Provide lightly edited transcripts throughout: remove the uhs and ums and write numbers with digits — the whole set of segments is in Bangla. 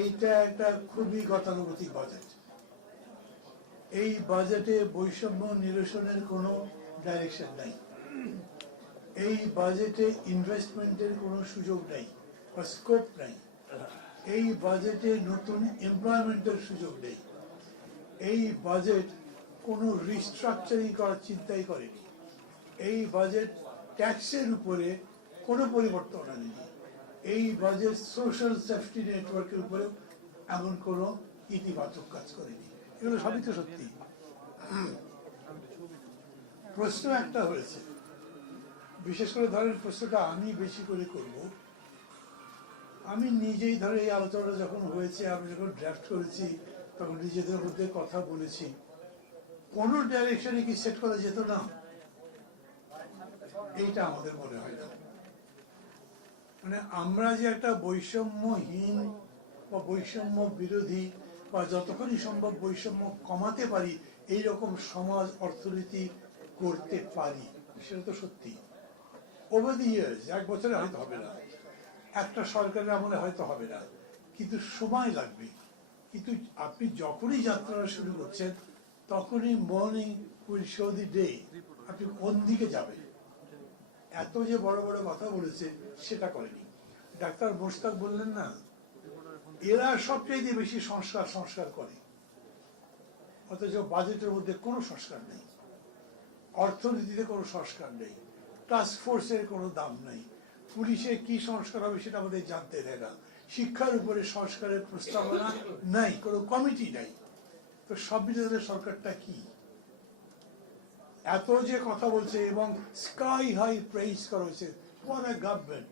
এইটা একটা খুবই গতানুগতিক বাজেট। এই বাজেটে বৈষম্য নিরসনের কোনো ডাইরেকশন নাই। এই বাজেটে ইনভেস্টমেন্টের কোনো সুযোগ নাই বা স্কোপ নাই। এই বাজেটে নতুন এমপ্লয়মেন্টের সুযোগ নেই। এই বাজেট কোনো রিস্ট্রাকচারিং করার চিন্তাই করেনি। এই বাজেট ট্যাক্সের উপরে কোনো পরিবর্তন আনেনি। এই বাজেট সোশ্যাল সেফটি নেটওয়ার্কের উপরে এমন কোনো ইতিবাচক কাজ করেনি। এগুলো সবই তো সত্যি। প্রশ্ন একটা হয়েছে, বিশেষ করে ধরেন প্রশ্নটা আমি বেশি করে করব। আমি নিজেই ধরে এই আলোচনাটা যখন হয়েছে, আমি যখন ড্রাফট করেছি, তখন নিজেদের মধ্যে কথা বলেছি, কোনো ডাইরেকশনে কি সেট করা যেত না? এইটা আমাদের মনে হয় না। মানে আমরা যে একটা বৈষম্যহীন বা বৈষম্য বিরোধী বা যতক্ষণই সম্ভব বৈষম্য কমাতে পারি এইরকম সমাজ অর্থনীতি করতে পারি, সেটা তো সত্যি। ওভার দি ইয়ার্স, এক বছরে হয়তো হবে না, একটা সরকারের আমলে হয়তো হবে না, কিন্তু সময় লাগবে। কিন্তু আপনি যখনই যাত্রা শুরু করছেন তখনই morning will show the day আপনি কোন দিকে যাবেন। এত যে বড় বড় কথা বলেছে সেটা করেনি। ডাক্তার মোশতাক বললেন না, এরা সবচেয়ে বেশি সংস্কার করে, অথচ বাজেটের মধ্যে কোনো সংস্কার নেই, অর্থনীতিতে কোনো সংস্কার নেই, টাস্ক ফোর্সের কোনো দাম নেই, পুলিশের কি সংস্কার হবে সেটা আমাদের জানতে দেয় না, শিক্ষার উপরে সংস্কারের প্রস্তাবনা নাই, কোনো কমিটি নাই। তো সংবিধানের সরকারটা কি? এত যে কথা বলছে এবং স্কাই হাই প্রেইজ করা হয়েছে, what a government,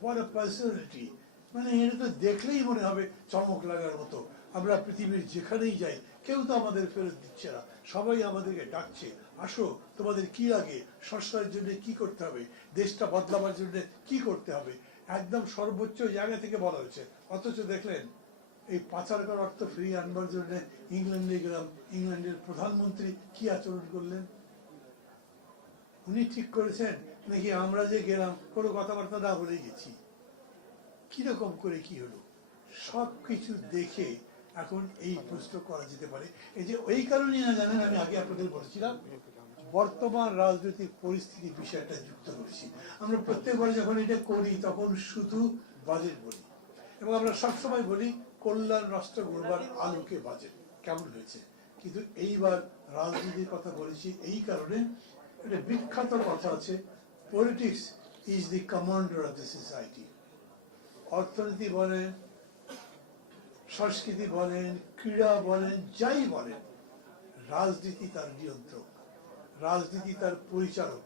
what a personality. মানে এটা তো দেখলেই মনে হবে চমক লাগার মতো। আমরা পৃথিবীর যেখানেই যাই কেউ তো আমাদের ফেরত দিচ্ছে না, সবাই আমাদেরকে ডাকছে, আসো তোমাদের কি লাগে, সংস্কারের জন্য কি করতে হবে, দেশটা বদলাবার জন্য কি করতে হবে, একদম সর্বোচ্চ জায়গা থেকে বলা হয়েছে। অথচ দেখলেন এই পাচার করার অর্থ ফিরিয়ে আনবার জন্য ইংল্যান্ডে গেলাম, ইংল্যান্ডের প্রধানমন্ত্রী কি আচরণ করলেন? উনি ঠিক করেছেন নাকি আমরা যে গেলাম কোনো কথাবার্তা না বলে গেছি? কিরকম করে কি হলো? সব কিছু দেখে এখন এই প্রশ্ন করা যেতে পারে। এই যে ওই কারণেই না জানেন, আমি আগে আপনাদের বলেছিলাম বর্তমান রাজনৈতিক পরিস্থিতি বিষয়টা যুক্ত করেছি। আমরা প্রত্যেকবার যখন এটা করি তখন শুধু বাজেট বলি এবং আমরা সবসময় বলি কল্যাণ রাষ্ট্র গড়বার আলোকে বাজেট কেমন হয়েছে। কিন্তু এইবার রাজনীতির কথা বলেছি এই কারণে, একটা বিখ্যাত কথা আছে, politics is the commander of the society. অর্থনীতি বলেন, সংস্কৃতি বলেন, ক্রীড়া বলেন, যাই বলেন, রাজনীতি তার নিয়ন্ত্রক, রাজনীতি তার পরিচালক,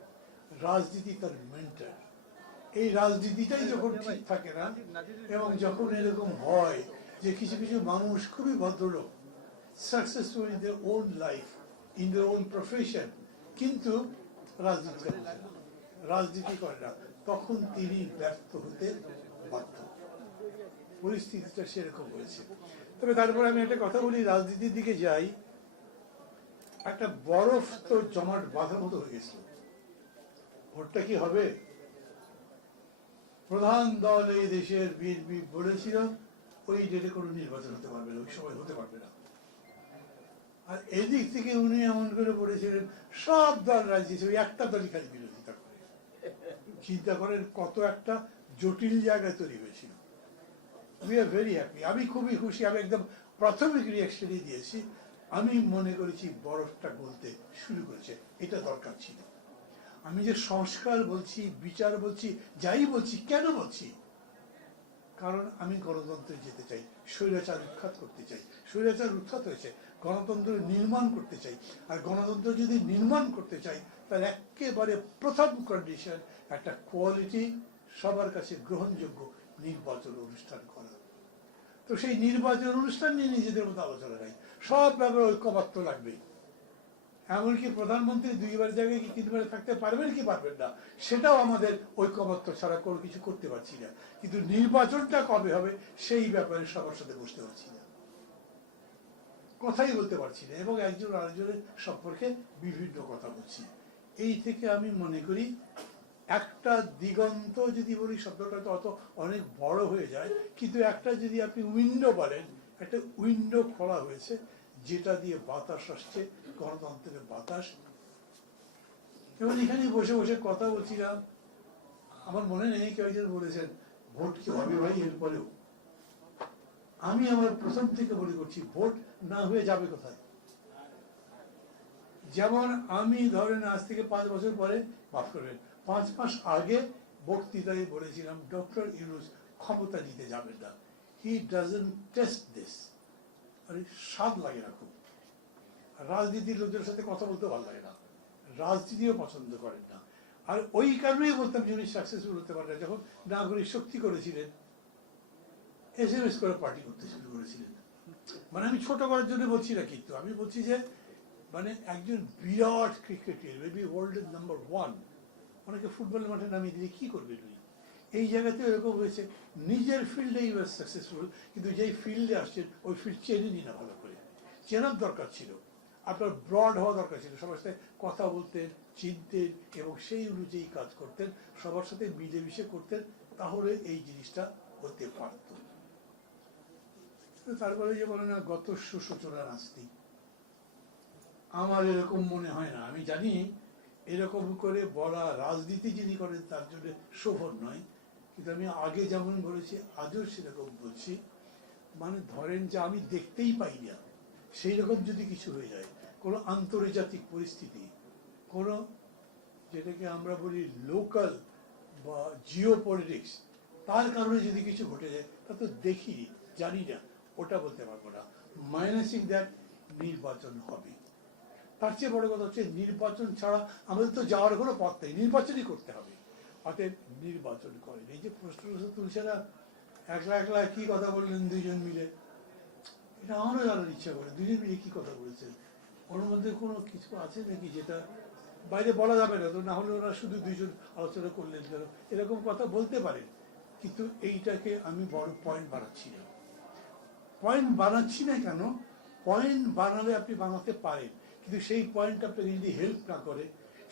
রাজনীতি তার মেন্টর। এই রাজনীতিটাই যখন ঠিক থাকে না এবং যখন এরকম হয় যে কিছু কিছু মানুষ খুবই ভদ্রলোক, successful in their own life, in their own profession, কিন্তু রাজনীতি করে না, রাজনীতি করে না, তখন তিনি ব্যর্থ হতে বাধ্য। পরিস্থিতিটা সেরকম হয়েছে। তবে তারপরে আমি একটা কথা বলি, রাজনীতির দিকে যাই, একটা বরফ তো জমাট বাঁধার মতো হয়ে গেছিল। ভোটটা কি হবে? প্রধান দল এই দেশের বিএনপি বলেছিল ওই ডেটে কোনো নির্বাচন হতে পারবে না, ওই সময় হতে পারবে না। আর এদিক থেকে উনি এমন করে বলেছিলেন সব দল রাজি, ওই একটা দলই খালি বিরোধিতা করে। চিন্তা করেন কত একটা জটিল জায়গায় তৈরি হয়েছিল। উই আর ভেরি হ্যাপি, আমি খুবই খুশি। আমি একদম প্রাথমিক রিয়াকশনই দিয়েছি, আমি মনে করেছি বরফটা গলতে শুরু করেছে, এটা দরকার ছিল। আমি যে সংস্কার বলছি, বিচার বলছি, যাই বলছি, কেন বলছি? কারণ আমি গণতন্ত্রে যেতে চাই, স্বৈরাচার উৎখাত করতে চাই। স্বৈরাচার উৎখাত হয়েছে, গণতন্ত্র নির্মাণ করতে চাই। আর গণতন্ত্র যদি নির্মাণ করতে চাই তার একেবারে প্রথম কন্ডিশন একটা কোয়ালিটি, সবার কাছে গ্রহণযোগ্য নির্বাচন অনুষ্ঠান করা। তো সেই নির্বাচন অনুষ্ঠান নিয়ে নিজেদের মতো আলোচনা নাই, সব ব্যাপারে ঐক্যমত্য লাগবে। এমনকি প্রধানমন্ত্রী দুইবার জায়গায় কি তিনবারে থাকতে পারবেন কি পারবেন না, সেটাও আমাদের ঐক্যমত্য ছাড়া কোনো কিছু করতে পারছি না। কিন্তু নির্বাচনটা কবে হবে সেই ব্যাপারে সবার সাথে বসতে পারছি না, কথাই বলতে পারছি না, এবং একজন আরেকজনের সম্পর্কে বিভিন্ন কথা বলছি। এই থেকে আমি মনে করি একটা দিগন্ত যদি বলি শব্দটা তো অত অনেক বড় হয়ে যায়, কিন্তু একটা যদি আপনি উইন্ডো বলেন, একটা উইন্ডো খোলা হয়েছে যেটা দিয়ে বাতাস আসছে, গণতন্ত্রের বাতাস। এবং এখানে বসে বসে কথা বলছিলাম, আমার মনে নেই কেউ একজন বলেছেন ভোট কি হবে ভাই এরপরেও। আমি আমার প্রথম থেকে মনে করছি ভোট না হয়ে যাবে কোথায়। যেমন আমি ধরেন আজ থেকে 5 বছর পরে, মাফ করবেন 5 মাস আগে বক্তৃতায় বলেছিলাম ডক্টর ইউনূস ক্ষমতা নিতে যাবেন না, হি ডাজন্ট টেস্ট দিস। আরে স্বাদ লাগে না খুব, রাজনীতির লোকদের সাথে কথা বলতে ভালো লাগে না, রাজনীতিও পছন্দ করেন না। আর ওই কারণেই বলতাম যে উনি সাকসেসফুল হতে পারেন। যখন নাগরিক শক্তি করেছিলেন, SMS করে পার্টি করতে শুরু করেছিলেন। মানে আমি ছোট করার জন্য বলছি না, কিন্তু আমি বলছি যে মানে একজন বিরাট ক্রিকেটার, মেবি ওয়ার্ল্ডের নাম্বার 1, অনেকে ফুটবলের মাঠে নামিয়ে দিলে কি করবেন উনি। এই জায়গাতে এরকম হয়েছে, নিজের ফিল্ডে ইউ আর সাকসেসফুল, কিন্তু যেই ফিল্ডে আসছেন ওই ফিল্ড চেনে নি না ভালো করে। চেনার দরকার ছিল, আপনার ব্রড হওয়া দরকার ছিল, সবার সাথে কথা বলতেন, চিনতেন এবং সেই অনুযায়ী কাজ করতেন, সবার সাথে মিলেমিশে করতেন, তাহলে এই জিনিসটা হতে পারত। তারপরে যে বলে না গত সুসূচনা নাস্তি, আমার এরকম মনে হয় না। আমি জানি এরকম করে বলা রাজনীতি যিনি করেন তার জন্য শোভন নয়, কিন্তু আমি আগে যেমন বলেছি আজও সেরকম বলছি। মানে ধরেন যে আমি দেখতেই পাই না, সেই রকম যদি কিছু হয়ে যায়, কোনো আন্তর্জাতিক পরিস্থিতি, কোনো যেটাকে আমরা বলি লোকাল বা জিও পলিটিক্স, তার কারণে যদি কিছু ঘটে যায় তা তো দেখি জানি না, ওটা বলতে পারবো না। মাইনাসিং দ্যাট নির্বাচন হবে। তার চেয়ে বড় কথা হচ্ছে নির্বাচন ছাড়া আমাদের তো যাওয়ার কোনো পথ নেই, নির্বাচনই করতে হবে। অতএব নির্বাচন করেন। এই যে প্রশ্ন তুলছে না, একলা একলা কি কথা বললেন দুইজন মিলে, এটা আমারও জানার ইচ্ছা করে দুজন মিলে কি কথা বলেছেন। ওর মধ্যে কোনো কিছু আছে নাকি যেটা বাইরে বলা যাবে না, তো না হলে ওরা শুধু দুইজন আলোচনা করলেন কেন, এরকম কথা বলতে পারে। কিন্তু এইটাকে আমি বড় পয়েন্ট বানাচ্ছি না। পয়েন্ট বানাচ্ছি না কেন, পয়েন্ট বানালে আপনি বানাতে পারেন, কিন্তু সেই পয়েন্ট আপনাকে যদি হেল্প না করে,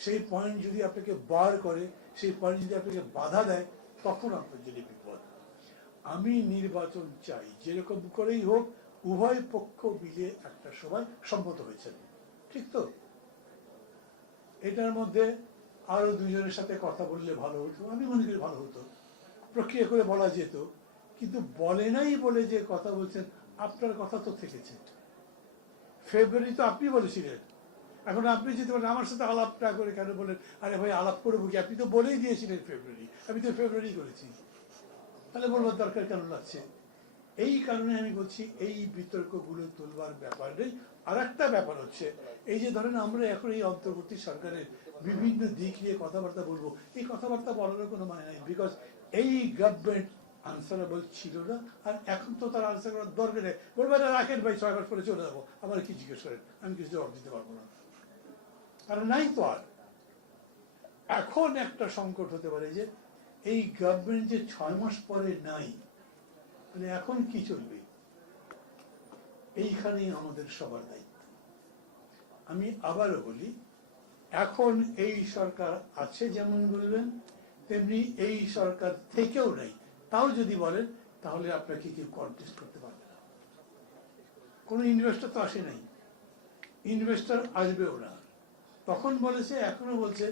সেই পয়েন্ট যদি আপনাকে বার করে, সেই পয়েন্ট যদি আপনাকে বাধা দেয়, তখন আপনার যদি বিপদ। আমি নির্বাচন চাই, যেরকম করেই হোক উভয় পক্ষ মিলে একটা সময় সম্মত হয়েছেন, ঠিক তো? এটার মধ্যে আরো দুজনের সাথে কথা বললে ভালো হতো, আমি মনে করি ভালো হতো, প্রক্রিয়া করে বলা যেত। কিন্তু বলে নাই বলে যে কথা বলছেন, আপনার কথা তো থেকেছে। ফেব্রুয়ারি তো আপনি বলেছিলেন, এখন আপনি যেতে পারেন আমার সাথে আলাপটা করে কেন বলেন, আরে ভাই আলাপ করবো কি, আপনি তো বলেই দিয়েছিলেন ফেব্রুয়ারি, আমি তো ফেব্রুয়ারি করেছি, তাহলে বলবার দরকার কেন লাগছে? এই কারণে আমি বলছি এই বিতর্কগুলো তুলবার ব্যাপার নেই। আর একটা ব্যাপার হচ্ছে, এই যে ধরেন আমরা এখন এই অন্তর্বর্তী সরকারের বিভিন্ন দিক নিয়ে কথাবার্তা বলবো, এই কথাবার্তা বলার কোনো মানে নাই, বিকজ এই গভর্নমেন্ট আনসারেবল ছিল না, আর এখন তো তার আনসার করার দরকার নেই। বলবে না রাখেন ভাই 6 মাস পরে চলে যাবো, আমার কি জিজ্ঞেস করেন, আমি কিছু জবাব দিতে পারবো না, কারণ নাই তো আর। এখন একটা সংকট হতে পারে যে এই গভর্নমেন্ট যে 6 মাস পরে নাই, মানে এখন কি চলবে, এইখানেই আমাদের সবার দায়িত্ব। আমি আবারও বলি, এখন এই সরকার আছে যেমন বলবেন, তেমনি এই সরকার থেকেও নাই, তাও যদি বলেন তাহলে আপনাকে কেউ কন্টেস্ট করতে পারবে না। কোনো ইনভেস্টর তো আসে নাই, ইনভেস্টর আসবেও না। তখন বলেছে, এখনো বলছে,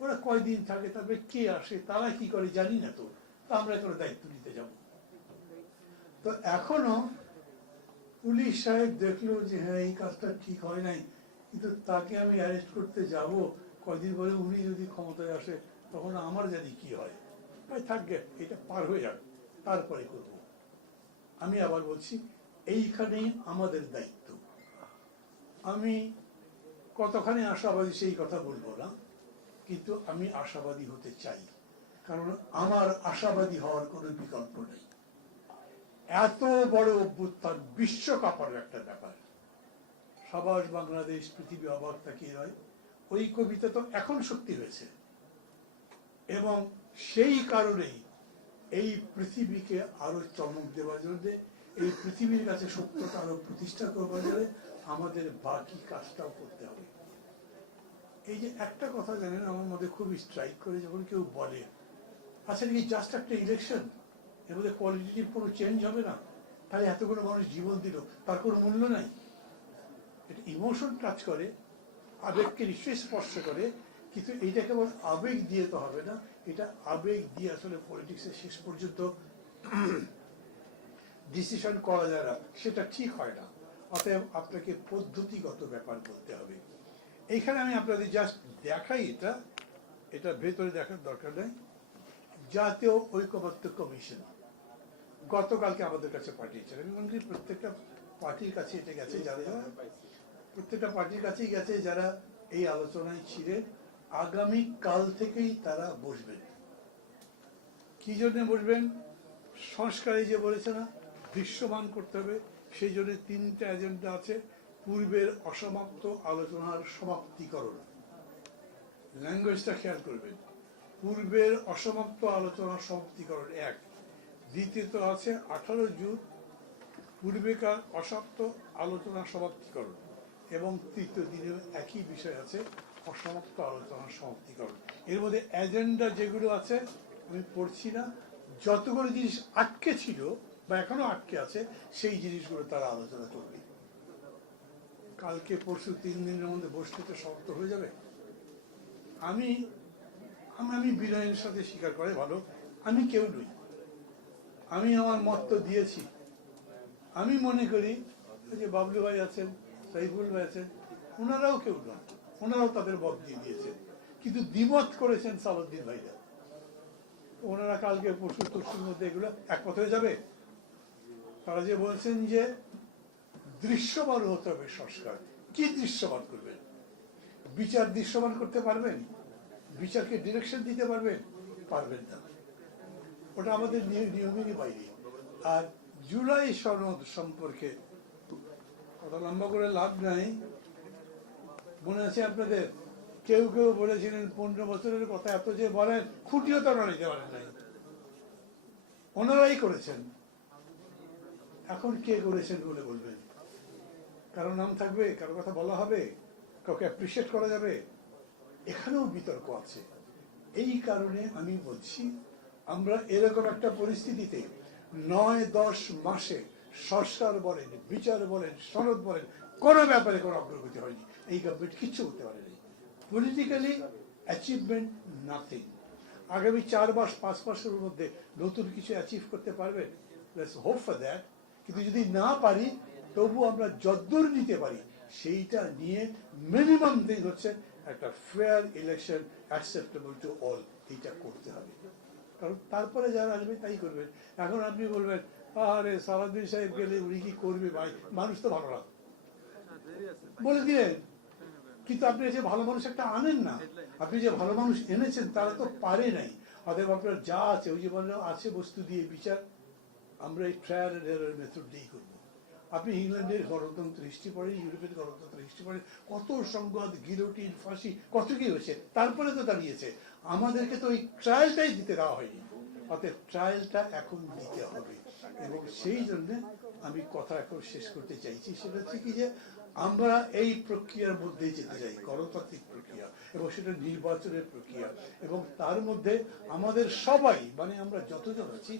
ওরা কয়দিন থাকে, তারপরে কে আসে, তারা কি করে জানি না, তো আমরা কোনো দায়িত্ব নিতে যাব। তো এখনো পুলিশ সাহেব দেখলো যে হ্যাঁ এই কাজটা ঠিক হয় নাই, কিন্তু তাকে আমি অ্যারেস্ট করতে যাব, কয়দিন পরে উনি যদি ক্ষমতায় আসে তখন আমার জানি কি হয়, ভাই থাকবে, এটা পার হয়ে যাক, তারপরে করব। আমি আবার বলছি, এইখানেই আমাদের দায়িত্ব। আমি কতখানি আশাবাদী সেই কথা বলবো না, কিন্তু আমি আশাবাদী হতে চাই, কারণ আমার আশাবাদী হওয়ার কোনো বিকল্প নেই। এত বড় অভ্যুত্থান, বিশ্বকাপের একটা ব্যাপার, সবার বাংলাদেশ পৃথিবী অবাক তাকিয়ে রয়, ওই কবিতা তো এখন সত্যি হয়েছে। এবং সেই কারণেই এই পৃথিবীকে আরো চমক দেওয়ার জন্য, এই পৃথিবীর কাছে সত্যটা আরো প্রতিষ্ঠা করবার জন্য আমাদের বাকি কাজটাও করতে হবে। এই যে একটা কথা জানেন আমার মধ্যে খুবই স্ট্রাইক করে, যখন কেউ বলে আচ্ছা কি জাস্ট একটা ইলেকশন, এর মধ্যে কোয়ালিটিভ কোনো চেঞ্জ হবে না, তাহলে এতগুলো মানুষ জীবন দিল তার কোনো মূল্য নাই? এটা ইমোশন টাচ করে, আবেগকে নিশ্চয়ই স্পর্শ করে, কিন্তু এইটা কেবল আবেগ দিয়ে তো হবে না, এটা আবেগ দিয়ে আসলে পলিটিক্সের শেষ পর্যন্ত ডিসিশন করা যায় না, সেটা ঠিক হয় না। অতএব আপনাকে পদ্ধতিগত ব্যাপার বলতে হবে। এইখানে আমি আপনাদের জাস্ট দেখাই, এটা ভেতরে দেখার দরকার নেই। জাতীয় ঐকমত্য কমিশন গতকালকে আমাদের কাছে পাঠিয়েছেন, আমি মনে করি প্রত্যেকটা পার্টির কাছে এটা গেছে, প্রত্যেকটা পার্টির কাছেই গেছে যারা এই আলোচনায় ছিলেন। আগামী কাল থেকেই তারা বসবেন। কি জন্য বসবেন? সংস্কারে যে বলেছে না দৃশ্যমান করতে হবে, সেই জন্য 3টা এজেন্ডা আছে। পূর্বের অসমাপ্ত আলোচনার সমাপ্তিকরণ, ল্যাঙ্গুয়েজটা খেয়াল করবেন, পূর্বের অসমাপ্ত আলোচনার সমাপ্তিকরণ 1। দ্বিতীয়ত আছে 18 জুন পূর্বেকার অসমাপ্ত আলোচনা সমাপ্তিকরণ, এবং তৃতীয় দিনে একই বিষয় আছে অসমাপ্ত আলোচনার সমাপ্তিকরণ। এর মধ্যে এজেন্ডা যেগুলো আছে আমি পড়ছি না, যতগুলো জিনিস আটকে ছিল বা এখনো আটকে আছে সেই জিনিসগুলো তারা আলোচনা করবে। কালকে পরশু 3 দিনের মধ্যে বসতে তো সমাপ্ত হয়ে যাবে। আমি আমি বিনয়ের সাথে স্বীকার করে ভালো, আমি কেউ নই, আমি আমার মত তো দিয়েছি। আমি মনে করি যে বাবলু ভাই আছেন, সাইফুল ভাই আছেন, ওনারাও কেউ নন, ওনারাও তাদের মত দিয়ে দিয়েছেন, কিন্তু দ্বিমত করেছেন সালাউদ্দিন ভাইরা। ওনারা কালকে পরশু তরশুর মধ্যে এগুলো একমত হয়ে যাবে। তারা যে বলছেন যে দৃশ্যমান হতে হবে সংস্কার, কি দৃশ্যমান করবেন? বিচার দৃশ্যমান করতে পারবেন? বিচারকে ডিরেকশন দিতে পারবেন? পারবেন না, ওটা আমাদের নিয়মেরই বাইরে। আর জুলাই সনদ সম্পর্কে কথা লম্বা করে লাভ নাই। মনে আছে আপনাদের কেউ কেউ বলেছিলেন 15 বছরের কথা এত যে বলেন, খুঁটিও তো নিতে পারেন নাই, ওনারাই করেছেন। এখন কে করেছেন বলে বলবেন? কারো নাম থাকবে, কারো কথা বলা হবে, কাউকে অ্যাপ্রিসিয়েট করা যাবে? এখানেও বিতর্ক আছে। এই কারণে আমি বলছি, আমরা এরকম একটা পরিস্থিতিতে 9-10 মাসে সংস্কার বলেন, বিচার বলেন, সনদ বলেন, কোনো ব্যাপারে কোনো অগ্রগতি হয়নি। এই গভর্নমেন্ট কিচ্ছু করতে পারেনি। Politically achievement nothing. আগামী 4 মাস 5 মাসের মধ্যে নতুন কিছু অ্যাচিভ করতে পারবেন? Let's hope for that. কিন্তু যদি না পারি, তবু আমরা যদ্দূর নিতে পারি সেইটা নিয়ে মিনিমাম দিন হচ্ছে একটা fair election acceptable to all, এইটা করতে হবে। কারণ তারপরে যারা আসবে তাই করবেন। এখন আপনি বলবেন আরে সালাউদ্দিন সাহেব গেলে উনি কি করবে, ভাই মানুষ তো ভালো না বলে দিলেন, কিন্তু আপনি যে ভালো মানুষ একটা আনেন না, আপনি যে ভালো মানুষ এনেছেন তারা তো পারে নাই। অতএব আপনার যা আছে, ওই যে বললো আছে বস্তু দিয়ে বিচার, আমরা এই ট্রায়াল এন্ড এরর মেথড দিয়েই করবো। আপনি ইংল্যান্ডের গণতন্ত্র হিস্ট্রি পড়েন, ইউরোপের গণতন্ত্র হিস্ট্রি পড়েন, কত সংঘাত, গিলোটিন, ফাঁসি, কত কি হয়েছে, তারপরে তো দাঁড়িয়েছে। আমাদেরকে তো ওই ট্রায়ালটাই দিতে দেওয়া হয়নি। অতএব ট্রায়ালটা এখন দিতে হবে। এবং সেই জন্য আমি কথা এখন শেষ করতে চাইছি, সেটা হচ্ছে কি যে আমরা এই প্রক্রিয়ার মধ্যে যেতে চাই, গণতান্ত্রিক প্রক্রিয়া, এবং সেটা নির্বাচনের প্রক্রিয়া। এবং তার মধ্যে আমাদের সবাই, মানে আমরা যতজন আছি,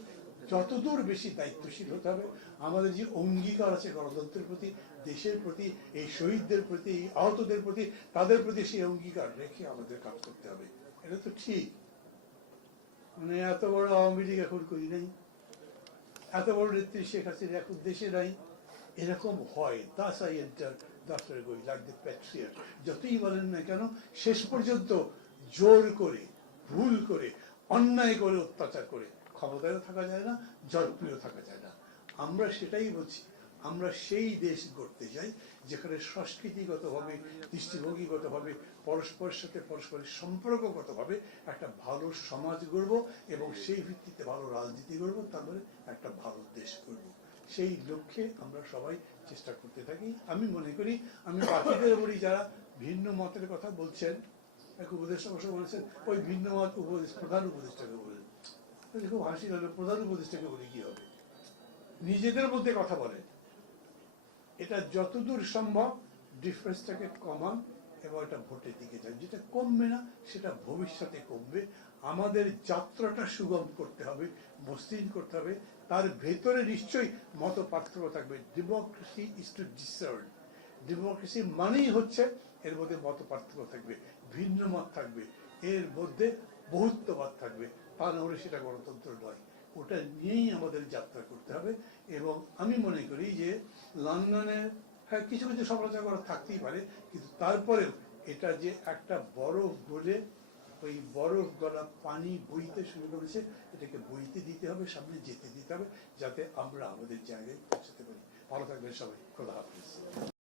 যতদূর বেশি দায়িত্বশীল হতে হবে। আমাদের যে অঙ্গীকার আছে গণতন্ত্রের প্রতি, দেশের প্রতি, এই শহীদদের প্রতি, এই আহতদের প্রতি, তাদের প্রতি সেই অঙ্গীকার রেখে আমাদের কাজ করতে হবে। এটা তো ঠিক, মানে এত বড় আওয়ামী লীগ এখন করি নাই, এত বড় নেত্রী শেখ হাসিনা এখন দেশে নাই, এরকম হয়। Thus I enter, thus I go, like the patriot. যতই বলেন না কেন, শেষ পর্যন্ত জোর করে, ভুল করে, অন্যায় করে, অত্যাচার করে ক্ষমতায়ও থাকা যায় না, জনপ্রিয় থাকা যায় না। আমরা সেটাই বলছি, আমরা সেই দেশ গড়তে চাই যেখানে সংস্কৃতিগতভাবে, দৃষ্টিভঙ্গিগতভাবে, পরস্পরের সাথে পরস্পরের সম্পর্কগতভাবে একটা ভালো সমাজ গড়ব, এবং সেই ভিত্তিতে ভালো রাজনীতি গড়ব, তারপরে একটা ভালো দেশ গড়ব। সেই লক্ষ্যে আমরা সবাই চেষ্টা করতে থাকি। আমি মনে করি, আমি বাকিদের বলি যারা ভিন্ন মতের কথা বলছেন, এক উপদেষ্টা অবশ্য বলেছেন ওই ভিন্ন মত প্রধান উপদেষ্টাকে বলেন, খুব হাসি লাগলো, প্রধান উপদেষ্টাকে বলে কি হবে? নিজেদের মধ্যে কথা বলেন, এটা যতদূর সম্ভব ডিফারেন্সটাকে কমান, এবং এটা ভোটের দিকে যাবে। যেটা কমবে না সেটা ভবিষ্যতে কমবে। আমাদের যাত্রাটা সুগম করতে হবে, মসৃণ করতে হবে। তার ভেতরে নিশ্চয়ই মত পার্থক্য থাকবে। Democracy is to discern. Democracy মানেই হচ্ছে এর মধ্যে মত পার্থক্য থাকবে, ভিন্ন মত থাকবে, এর মধ্যে বহুত্ববাদ থাকবে, তা নাহলে সেটা গণতন্ত্র নয়। ওটা নিয়েই আমাদের যাত্রা করতে হবে। এবং আমি মনে করি যে লন্ডনে হ্যাঁ কিছু কিছু সমালোচনা করা থাকতেই পারে, কিন্তু তারপরেও এটা যে একটা বরফ গলে ওই বরফ গলা পানি বইতে শুরু করেছে, এটাকে বইতে দিতে হবে, সামনে যেতে দিতে হবে, যাতে আমরা আমাদের জায়গায় পৌঁছাতে পারি। ভালো থাকবেন সবাই, খোদা হাফেজ।